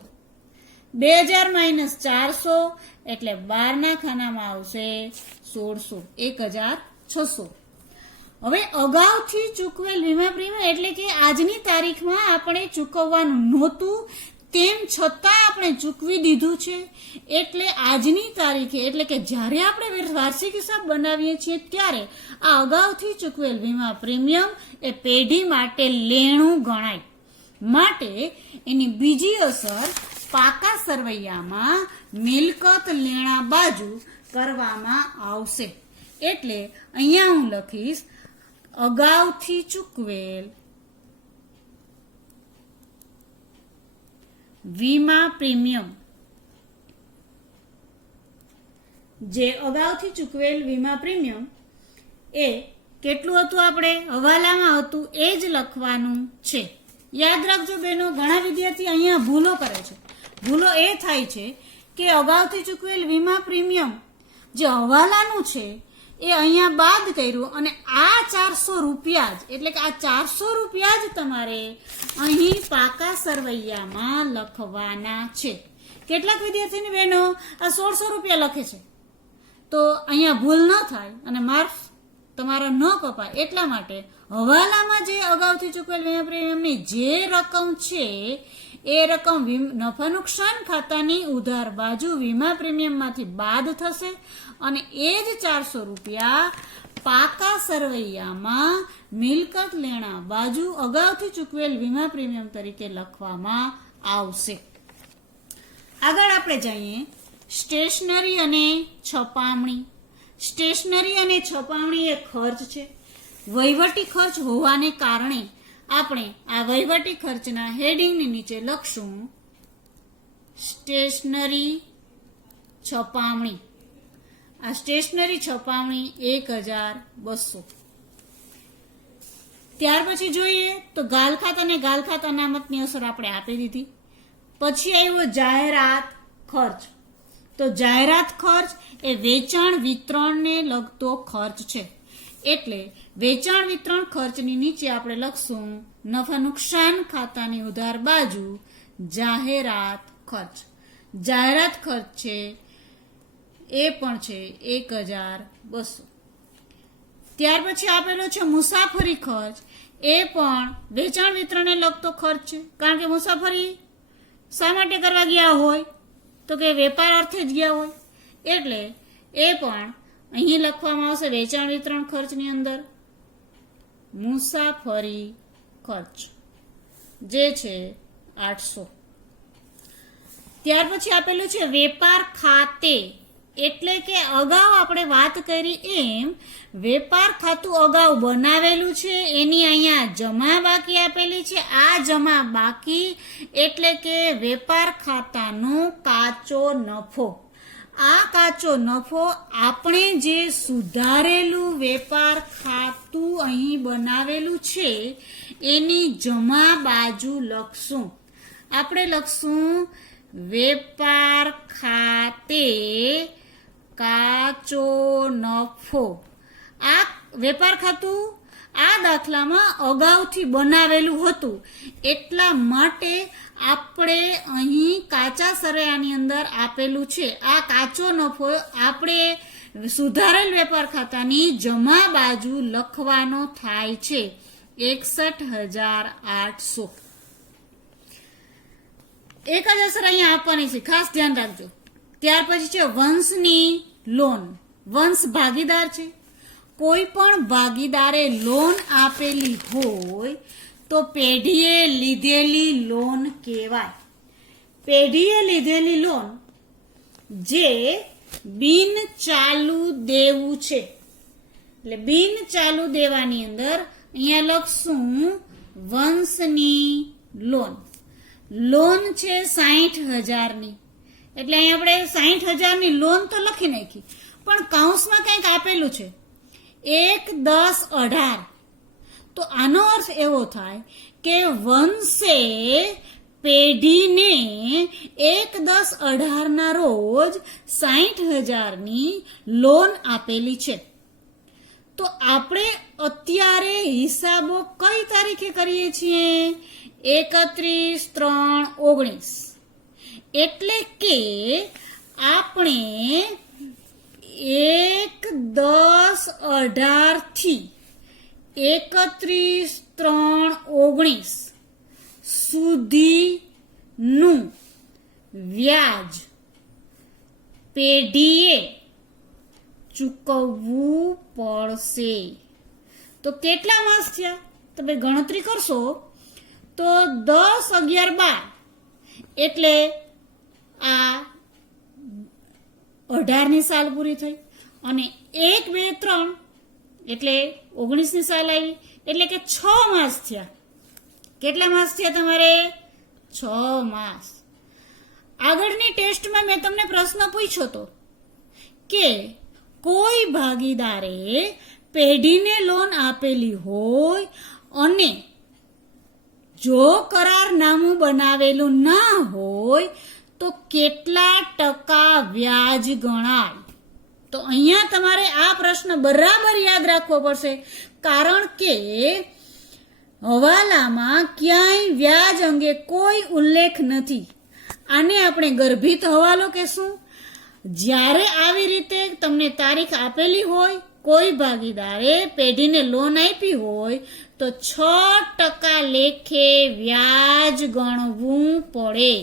2000 માઇનસ 400 એટલે 12ના ખાનામાં આવશે 1600, 1600. હવે અગાઉથી ચૂકવેલ વીમા પ્રીમિયમ એટલે કે આજની તારીખમાં આપણે ચૂકવવાનું નહોતું, તેમ છતાં આપણે ચૂકવી દીધું છે. એટલે આજની તારીખે, એટલે કે જ્યારે આપણે વાર્ષિક હિસાબ બનાવીએ છીએ ત્યારે આ અગાઉથી ચૂકવેલ વીમા પ્રીમિયમ એ પેઢી માટે લેણું ગણાય. માટે એની બીજી અસર પાકા સરવૈયામાં મિલકત લેણા બાજુ કરવામાં આવશે. એટલે અહીંયા હું લખીશ અગાઉથી ચૂકવેલ વીમા પ્રીમિયમ. જે અગાઉથી ચૂકવેલ વીમા પ્રીમિયમ એ કેટલું હતું, આપણે હવાલામાં હતું એ જ લખવાનું છે. યાદ રાખજો બહેનો, ઘણા વિદ્યાર્થી અહીંયા ભૂલો કરે છે. ભૂલો એ થાય છે કે અગાઉથી ચૂકવેલ વીમા પ્રીમિયમ જે હવાલાનું છે એ અહીંયા બાદ કર્યું અને આ 400 રૂપિયા જ, એટલે કે આ 400 રૂપિયા જ તમારે અહીં પાકા સરવૈયામાં લખવાના છે. કેટલાક વિદ્યાર્થીની બહેનો આ 1600 રૂપિયા લખે છે, તો અહીંયા ભૂલ ન થાય અને માર્ક્સ તમારા ન કપાય એટલા માટે હવાલામાં જે અગાઉથી ચૂકવેલ વીમા પ્રીમિયમની જે રકમ છે એ રકમ નફા નુકસાન ખાતાની ઉધાર બાજુ વીમા પ્રીમિયમમાંથી બાદ થશે અને એ જ 400 રૂપિયા પાકા સરવૈયામાં મિલકત લેણા બાજુ અગાઉથી ચૂકવેલ વીમા પ્રીમિયમ તરીકે લખવામાં આવશે. આગળ આપણે જઈએ સ્ટેશનરી અને છપામણી. સ્ટેશનરી અને છપામણી એ ખર્ચ છે, વહીવટી ખર્ચ હોવાને કારણે આપણે આ વહીવટી ખર્ચના હેડિંગની નીચે લખશું સ્ટેશનરી છપામણી. આ સ્ટેશનરી છપામણી 1200. ત્યાર પછી જોઈએ તો ગાલખાત અને ગાલખાત અનામતની અસર આપણે આપી દીધી. પછી આવ્યો જાહેરાત ખર્ચ. તો જાહેરાત ખર્ચ એ વેચાણ વિતરણને લગતો ખર્ચ છે, એટલે વેચાણ વિતરણ ખર્ચની નીચે આપણે લખશું નફા નુકસાન ખાતાની ઉધાર બાજુ જાહેરાત ખર્ચ. જાહેરાત ખર્ચ છે એ પણ છે 1200. ત્યાર પછી આપેલો છે મુસાફરી ખર્ચ. એ પણ વેચાણ વિતરણને લગતો ખર્ચ છે, કારણ કે મુસાફરી શા માટે કરવા ગયા હોય તો કે વેપાર અર્થે જ ગયા હોય, એટલે એ પણ અહીં લખવામાં આવશે વેચાણ વિતરણ ખર્ચની અંદર મુસાફરી ખર્ચ જે છે 800. ત્યાર પછી આપેલું છે વેપાર ખાતે. એટલે કે અગાઉ આપણે વાત કરી એમ વેપાર ખાતું અગાઉ બનાવેલું છે, એની અહીંયા જમા બાકી આપેલી છે. આ જમા બાકી એટલે કે વેપાર ખાતાનો કાચો નફો. આ કાચો નફો આપણે જે સુધારેલું વેપાર ખાતું અહીં બનાવેલું છે એની જમા બાજુ લખશું. આપણે લખશું વેપાર ખાતે કાચો નફો. આ વેપાર ખાતું આ દાખલામાં અગાઉથી બનાવેલું હતું, એટલા માટે આપણે અહીં કાચા સરયાની અંદર આપેલું છે. આ કાચો નફો આપણે સુધારેલ વેપાર ખાતાની જમા બાજુ લખવાનો થાય છે. 61,800. એક જ અસર અહીંયા આપવાની છે, ખાસ ધ્યાન રાખજો. ત્યાર પછી છે વંશની લોન. વંશ ભાગીદાર છે. કોઈ પણ ભાગીદારે લોન આપેલી હોય તો પેઢીએ લીધેલી લોન કહેવાય. પેઢીએ લીધેલી લોન જે બિન ચાલુ દેવું છે, એટલે બિન ચાલુ દેવાની અંદર અહીંયા લખશું વંશની લોન. લોન છે 60,000ની, એટલે અહીંયા આપણે 60,000ની લોન તો લખી નાખી, પણ કૌંસમાં કંઈક આપેલું છે 1,10,18. તો આનો અર્થ એવો થાય કે વંશે પેઢીને 1/10/18 ના રોજ 60,000ની લોન આપેલી છે. તો આપણે અત્યારે હિસાબો કઈ તારીખે કરીએ છીએ? 31/3/19. એટલે કે આપણે 1/10/18 થી 31/3/19 સુધીનું વ્યાજ પેઢીએ ચૂકવવું પડશે. તો કેટલા માસ થયા? તમે ગણતરી કરશો તો 10, 11, 12 એટલે આ 18ની સાલ પૂરી થઈ, અને 1, 2, 3 એટલે 19ની સાલ આવી, એટલે કે 6 માસ થયા. કેટલા માસ થયા તમારે? 6 માસ. આગળની ટેસ્ટમાં મેં તમને પ્રશ્ન પૂછ્યો હતો કે કોઈ ભાગીદારે પેઢીને લોન આપેલી હોય અને જો કરારનામું બનાવેલું ના હોય તો કેટલા ટકા વ્યાજ ગણાય? તો અહીંયા તમારે આ પ્રશ્ન બરાબર યાદ રાખવો પડશે, કારણ કે હવાલામાં ક્યાંય વ્યાજ અંગે કોઈ ઉલ્લેખ નથી. આને આપણે ગર્ભિત હવાલો કહેશું. જ્યારે આવી રીતે તમને તારીખ આપેલી હોય, કોઈ ભાગીદારે પેઢીને લોન આપી હોય તો 6% લેખે વ્યાજ ગણવું પડે.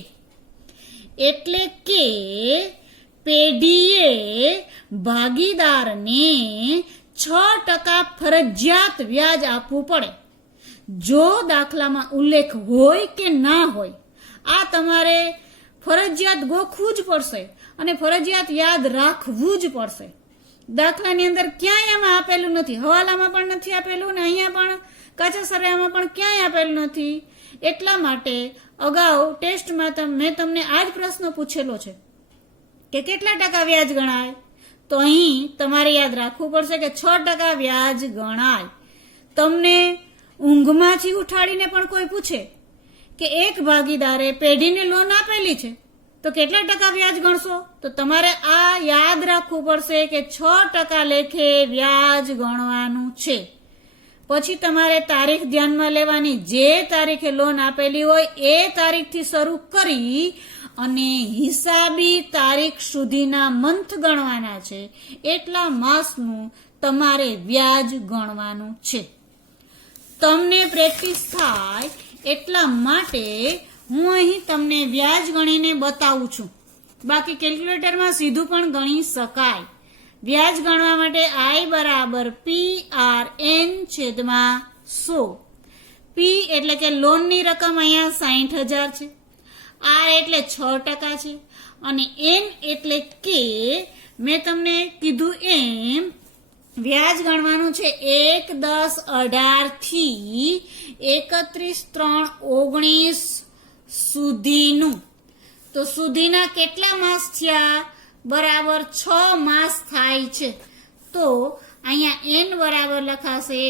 એટલે કે પેઢીએ ભાગીદારને 6% ફરજિયાત વ્યાજ આપવું પડે. જો દાખલામાં ઉલ્લેખ હોય કે ના હોય, આ તમારે ફરજિયાત ગોખવું જ પડશે અને ફરજિયાત યાદ રાખવું જ પડશે. દાખલાની અંદર ક્યાંય આમાં આપેલું નથી, હવાલામાં પણ નથી આપેલું ને અહીંયા પણ કાચા સરેયામાં પણ ક્યાંય આપેલું નથી. એટલા માટે અગાઉ ટેસ્ટમાં મેં તમને આ જ પ્રશ્ન પૂછેલો છે કે કેટલા ટકા વ્યાજ ગણાય? તો અહીં તમારે યાદ રાખવું પડશે કે 6% વ્યાજ ગણાય. તમને ઊંઘમાંથી ઉઠાડીને પણ કોઈ પૂછે કે એક ભાગીદારે પેઢીને લોન આપેલી છે તો કેટલા ટકા વ્યાજ ગણશો? તો તમારે આ યાદ રાખવું પડશે કે 6% લેખે વ્યાજ ગણવાનું છે. પછી તમારે તારીખ ધ્યાનમાં લેવાની. જે તારીખે લોન આપેલી હોય એ તારીખથી શરૂ કરી અને હિસાબી તારીખ સુધીના મંથ ગણવાના છે. એટલા માસનું તમારે વ્યાજ ગણવાનું છે. તમને પ્રેક્ટિસ થાય એટલા માટે હું અહીં તમને વ્યાજ ગણીને બતાવું છું. બાકી કેલ્ક્યુલેટરમાં સીધું પણ ગણી શકાય. વ્યાજ ગણવા માટે I = PRN/100. P એટલે કે લોનની રકમ અહીંયા 60,000 છે. R એટલે 6% છે અને N એટલે કે મેં તમને કીધું એમ વ્યાજ ગણવાનું છે 1/10/18 થી 31/3/19 સુધીનું. તો સુધીના કેટલા માસ થયા? બરાબર 6 માસ થાય છે. તો અહીંયા N બરાબર લખાશે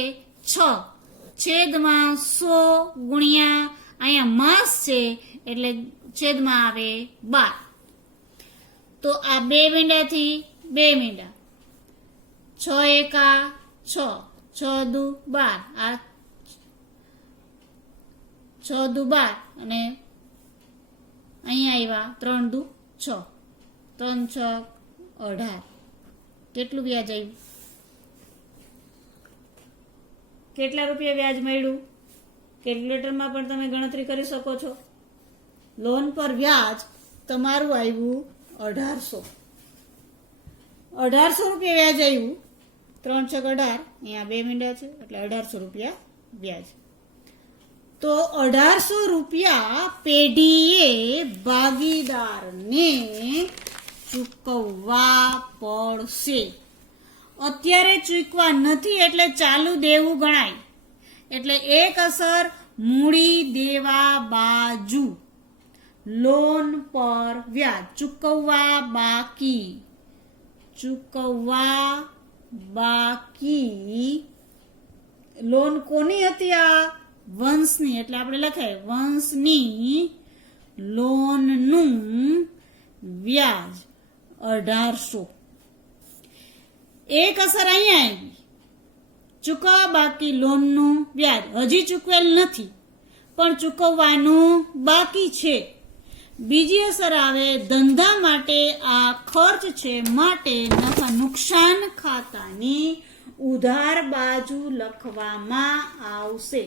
6/100 ગુણ્યા અહીંયા માસ છે એટલે છેદમાં આવે 12. તો આ 2 મીંડાથી 2 મીંડા, 6 એકા 6, 6 દુ 12, આ 6 દુ 12 અને અહીંયા આવ્યા 3 દુ 6, 3 6 18. કેટલું વ્યાજ આવ્યું? કેટલા રૂપિયા વ્યાજ મળ્યું? કેલ્ક્યુલેટરમાં પણ તમે ગણતરી કરી શકો છો. લોન પર વ્યાજ તમારું આવ્યું 1800 રૂપિયા વ્યાજ આવ્યું. 3 છક 18, અહીંયા 2 મીંડા છે એટલે 1800 રૂપિયા વ્યાજ. તો 1800 રૂપિયા પેઢીએ ભાગીદારને ચૂકવવા પડશે. અત્યારે ચૂકવા નથી એટલે ચાલુ દેવું ગણાય. એટલે એક અસર મૂડી દેવા બાજુ, લોન પર વ્યાજ, ચૂકવવા બાકી. લોન કોની હતી? આ વંશની. એટલે આપણે લખાય વંશની લોનનું વ્યાજ 1800. એક અસર અહીંયા આવી, ચૂકવવા બાકી લોનનું વ્યાજ. હજી ચૂકવેલ નથી પણ ચૂકવવાનું બાકી છે. બીજી અસર આવે, ધંધા માટે આ ખર્ચ છે માટે નફા નુકસાન ખાતાની ઉધાર બાજુ લખવામાં આવશે.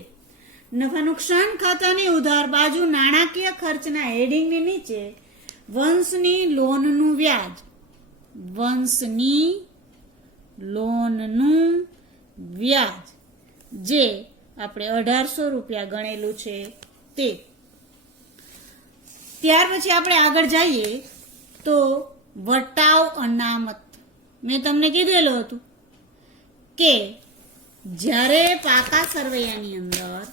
નફા નુકસાન ખાતાની ઉધાર બાજુ નાણાકીય ખર્ચના હેડિંગની નીચે વંશની લોનનું વ્યાજ, વંશની લોનનું વ્યાજ જે આપણે 1800 રૂપિયા ગણેલું છે તે. ત્યાર પછી આપણે આગળ જઈએ તો વટાવ અનામત. મેં તમને કીધેલું હતું કે જ્યારે પાકા સરવૈયાની અંદર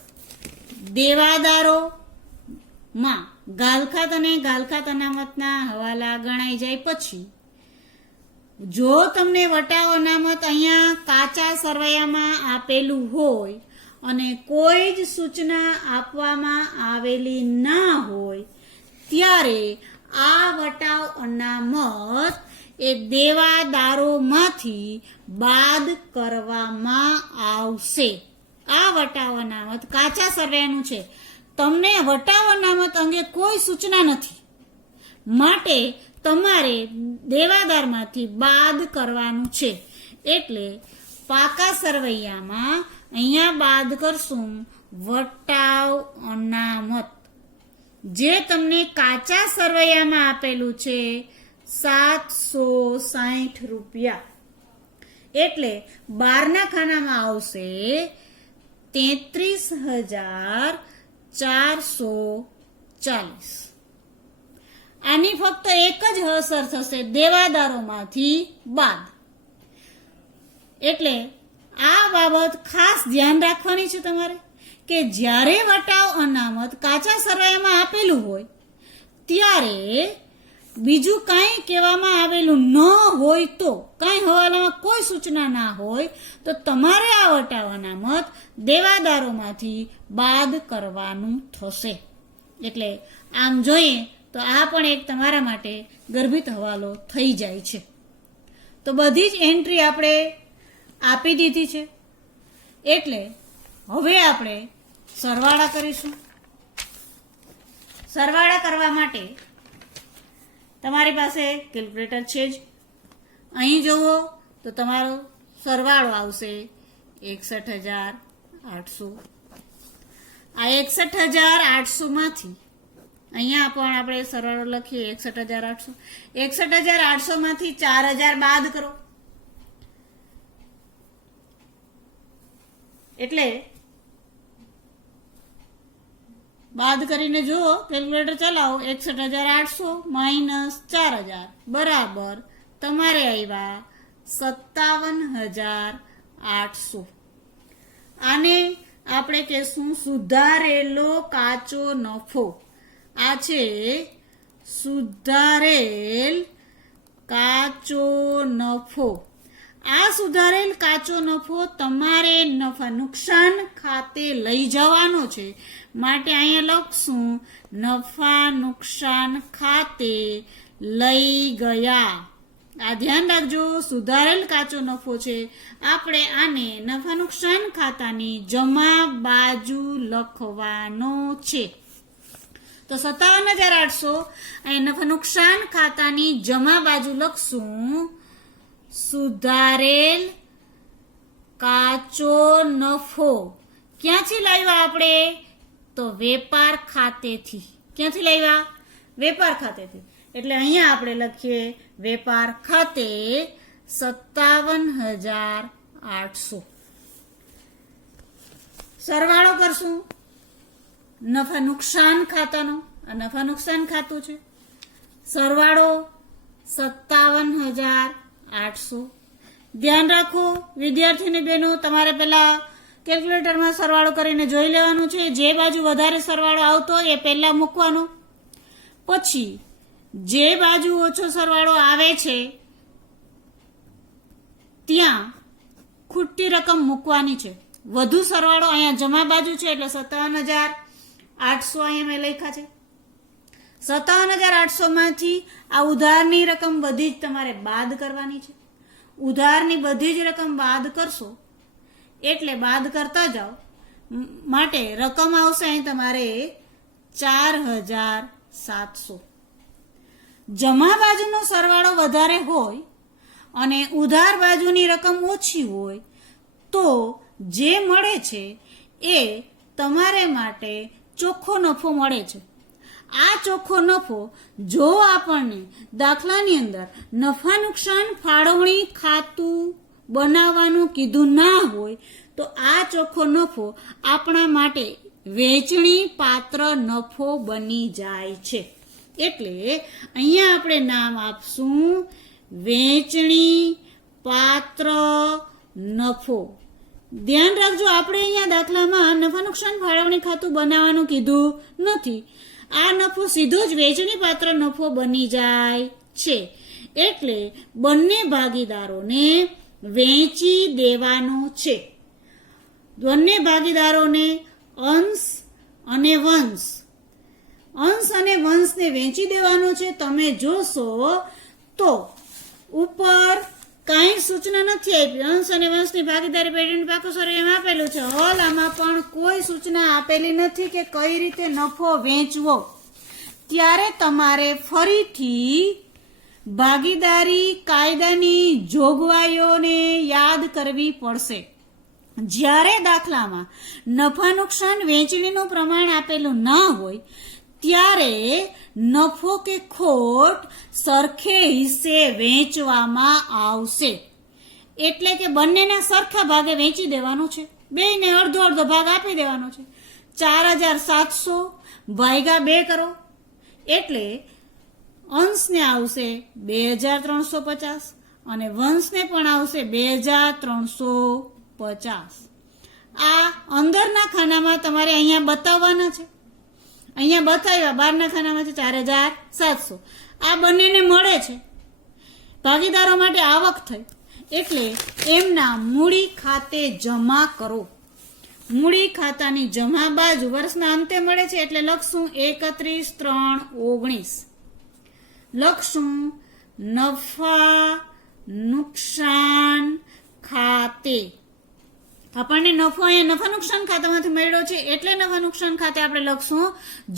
દેવાદારોમાં ગાલખાત અને ગાલખાત અનામતના હવાલા ગણાઈ જાય પછી જો તમને વટાવ અનામત અહીંયા કાચા સરવૈયામાં આપેલું હોય અને કોઈ જ સૂચના આપવામાં આવેલી ના હોય ત્યારે આ વટાવ અનામત એ દેવાદારોમાંથી બાદ કરવામાં આવશે. આ વટાવ અનામત કાચા સરવૈયાનું છે. તમને વટાવ અનામત અંગે કોઈ સૂચના નથી માટે તમારે દેવાદારમાંથી બાદ કરવાનું છે. એટલે પાકા સરવૈયામાં અહીંયા બાદ કરશું વટાવ અનામત જે તમને કાચા સરવૈયામાં આપેલું છે 760 રૂપિયા. એટલે 12ના ખાનામાં આવશે 33,440. આની ફક્ત એક જ અસર થશે, દેવાદારોમાંથી બાદ. એટલે આ બાબત ખાસ ધ્યાન રાખવાની છે તમારે કે જ્યારે વટાવ અનામત કાચા સરવૈયામાં આપેલું હોય ત્યારે બીજું કાંઈ કહેવામાં આવેલું ન હોય, તો કાંઈ હવાલામાં કોઈ સૂચના ના હોય તો તમારે આ વટાવ અનામત દેવાદારોમાંથી બાદ કરવાનું થશે. એટલે આમ જોઈએ તો આ પણ એક તમારા માટે ગર્ભિત હવાલો થઈ જાય છે. તો બધી જ એન્ટ્રી આપણે આપી દીધી છે. એટલે હવે આપણે સરવાળા કરીશું. સરવાળા કરવા માટે તમારી પાસે કેલ્ક્યુલેટર છે જ. અહીં જુઓ તો તમારો સરવાળો આવશે 61,800. આ 61,800 માંથી અહીંયા પણ આપણે સરવાળો લખીએ 61,800. 61,800 માંથી 4,000 બાદ કરો. એટલે બાદ કરીને જુઓ, કેલ્ક્યુલેટર ચલાવો. 61,800 માઇનસ 4,000 બરાબર તમારે આવ્યા 57,800. આને આપણે કહેશું સુધારેલો કાચો નફો. આ છે સુધારેલ કાચો નફો. આ સુધારેલ કાચો નફો તમારે નફા નુકસાન ખાતે લઈ જવાનો છે માટે અહીંયા લખશું નફા નુકસાન ખાતે લઈ ગયા. આ ધ્યાન રાખજો, સુધારેલ કાચો નફો છે. આપણે આને નફા નુકસાન ખાતાની જમા બાજુ લખવાનો છે. તો 57,800 અહીં નફા નુકસાન ખાતાની જમા બાજુ લખશું સુધારેલ કાચો નફો ક્યાંથી લાવ્યા આપણે? તો વેપાર ખાતેથી. ક્યાંથી લાવ્યા? વેપાર ખાતેથી. એટલે અહીંયા આપણે લખીએ વેપાર ખાતે 57,800. સરવાળો કરશું નફા નુકસાન ખાતાનો. આ નફા નુકસાન ખાતું છે. સરવાળો 57,800. ધ્યાન રાખો વિદ્યાર્થીની બહેનો, તમારે પહેલા કેલ્ક્યુલેટરમાં સરવાળો કરીને જોઈ લેવાનું છે. જે બાજુ વધારે સરવાળો આવતો હોય એ પહેલા મૂકવાનો, પછી જે બાજુ ઓછો સરવાળો આવે છે ત્યાં ખૂટતી રકમ મૂકવાની છે. વધુ સરવાળો અહીંયા જમા બાજુ છે એટલે 57,800 અહીંયા મેં લખ્યા છે. 57,800 માંથી આ ઉધારની રકમ બધી જ તમારે બાદ કરવાની છે. ઉધારની બધી જ રકમ બાદ કરશો એટલે બાદ કરતા જાઓ, માટે રકમ આવશે અહીં તમારે 4,700. જમા બાજુનો સરવાળો વધારે હોય અને ઉધાર બાજુની રકમ ઓછી હોય તો જે મળે છે એ તમારે માટે ચોખ્ખો નફો મળે છે. આ ચોખ્ખો નફો જો આપણને દાખલાની અંદર નફા નુકસાન ફાળવણી ખાતું બનાવવાનું કીધું ના હોય તો આ ચોખ્ખો નફો આપણા માટે વેચણી પાત્ર નફો બની જાય છે. એટલે અહીંયા આપણે નામ આપશું વેચણી પાત્ર નફો. ધ્યાન રાખજો, આપણે અહીંયા દાખલામાં નફા નુકસાન ફાળવણી ખાતું બનાવવાનું કીધું નથી. આ નફો સીધો જ વેચણી પાત્ર નફો બની જાય છે. એટલે બંને ભાગીદારોને વેચી દેવાનો છે. બંને ભાગીદારોને અંશ અને વંશ, અંશ અને વંશને વેચી દેવાનો છે. તમે જોશો તો ઉપર કાંઈ સૂચના નથી આપી. અંશ અને વંશની ભાગીદારી પેઢીનું પાકું સ્વરૂપ એમ આપેલું છે. હલ આમાં પણ કોઈ સૂચના આપેલી નથી કે કઈ રીતે નફો વેચવો. ત્યારે તમારે ફરીથી ભાગીદારી કાયદાની જોગવાઈઓને યાદ કરવી પડશે. જ્યારે દાખલામાં નફા નુકસાન વેચણીનું પ્રમાણ આપેલું ના હોય ત્યારે નફો કે ખોટ સરખે હિસ્સે વેચવામાં આવશે. એટલે કે બંનેના સરખા ભાગે વેચી દેવાનું છે. બેયને અડધો અડધો ભાગ આપી દેવાનો છે. 4,700 ભાગ્યા 2 કરો એટલે અંશને આવશે 2,350 અને વંશને પણ આવશે 2,350. આ અંદરના ખાનામાં તમારે અહીંયા બતાવવાના છે. અહીંયા બતાવ્યા બહારના ખાનામાં છે 4,700. આ બંનેને મળે છે. ભાગીદારો માટે આવક થઈ એટલે એમના મૂડી ખાતે જમા કરો. મૂડી ખાતાની જમા બાજુ વર્ષના અંતે મળે છે એટલે લખશું 31/3/19. લખશું નફા નુકસાન ખાતે. આપણને નફો અહીંયા નફા નુકસાન ખાતામાંથી મળ્યો છે એટલે નફા નુકસાન ખાતે આપણે લખશું.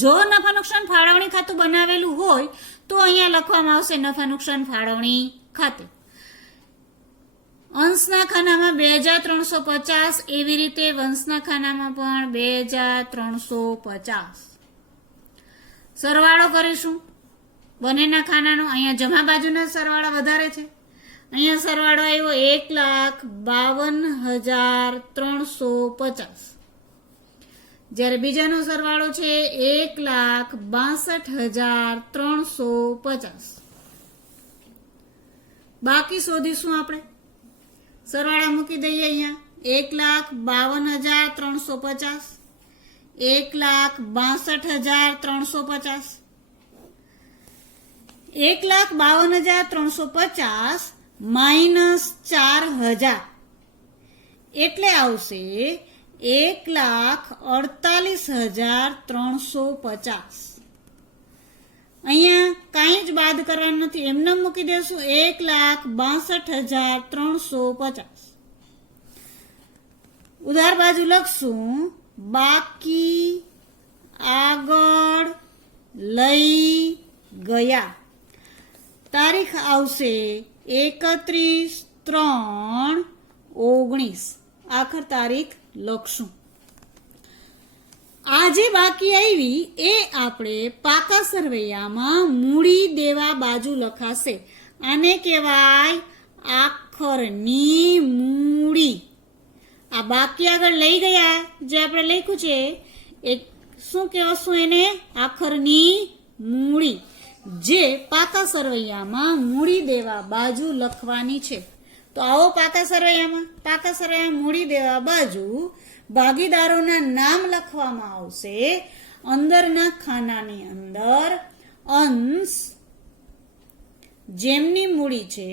જો નફા નુકસાન ફાળવણી ખાતું બનાવેલું હોય તો અહીંયા લખવામાં આવશે નફા નુકસાન ફાળવણી ખાતે. અંશના ખાનામાં 2,350 એવી રીતે વંશના ખાનામાં પણ 2,350. સરવાળો કરીશું બંનેના ખાનાનો. અહીંયા જમા બાજુના સરવાળો વધારે છે. અહીંયા સરવાળો આવ્યો 1,52,350. જ્યારે બીજાનો સરવાળો છે 1,62,350. બાકી શોધીશું આપણે. સરવાળા મૂકી દઈએ અહીંયા 1,52,350, 1,62,350. 1,52,350 માઇનસ 4,000 એટલે આવશે 1,48,350. અહીંયા કાંઈ જ બાદ કરવાનું નથી, એમને મૂકી દેશું 1,62,350. ઉધાર બાજુ લખશું બાકી આગળ લઈ ગયા. તારીખ આવશે 31/3/19. આખર તારીખ લખશું. આજે બાકી આવી એ આપણે પાકા સરવૈયામાં મૂડી દેવા બાજુ લખાશે. આને કહેવાય આખરની મૂડી. આ બાકી આગળ લઈ ગયા જે આપણે લખ્યું છે એ શું કહેવાશું એને? આખરની મૂડી, જે પાકા સરવૈયામાં મૂડી દેવા બાજુ લખવાની છે. તો આવો પાકા સરવૈયામાં મૂડી દેવા બાજુ ભાગીદારોના નામ લખવામાં આવશે. અંદરના ખાનાની અંદર અંશ, જેમની મૂડી છે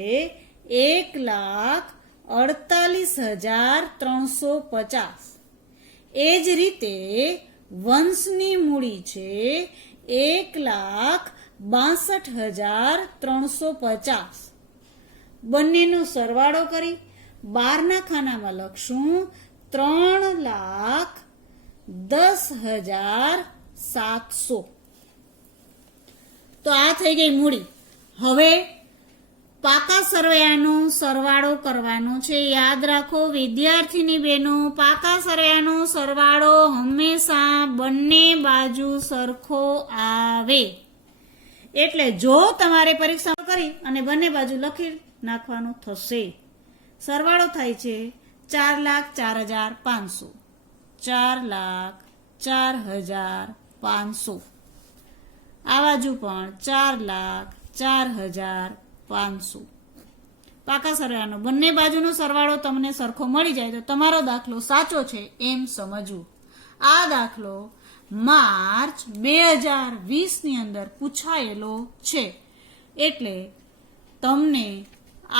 1,48,350. એ જ રીતે વંશની મૂડી છે 1,62,350. બંનેનો સરવાળો કરી 12ના ખાનામાં લખશું 3,10,700. તો આ થઈ ગઈ મૂડી. હવે પાકા સરવૈયાનો સરવાળો કરવાનો છે. યાદ રાખો વિદ્યાર્થીની બહેનો, પાકા સરવૈયાનો સરવાળો હંમેશા બંને બાજુ સરખો આવે. એટલે જો તમારે પરીક્ષા કરી અને બંને બાજુ લખી નાખવાનું થશે. સરવાળો થાય છે 4,04,500. 4,04,500. આ બાજુ પણ 4,04,500. પાકા સરવાળાનો બંને બાજુનો સરવાળો તમને સરખો મળી જાય તો તમારો દાખલો સાચો છે એમ સમજવું. આ દાખલો માર્ચ 2020ની અંદર પૂછાયેલો છે. એટલે તમને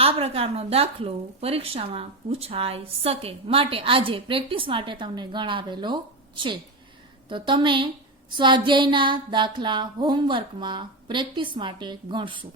આ પ્રકારનો દાખલો પરીક્ષામાં પૂછાઈ શકે, માટે આજે પ્રેક્ટિસ માટે તમને ગણાવેલો છે. તો તમે સ્વાધ્યાયના દાખલા હોમવર્કમાં પ્રેક્ટિસ માટે ગણશો.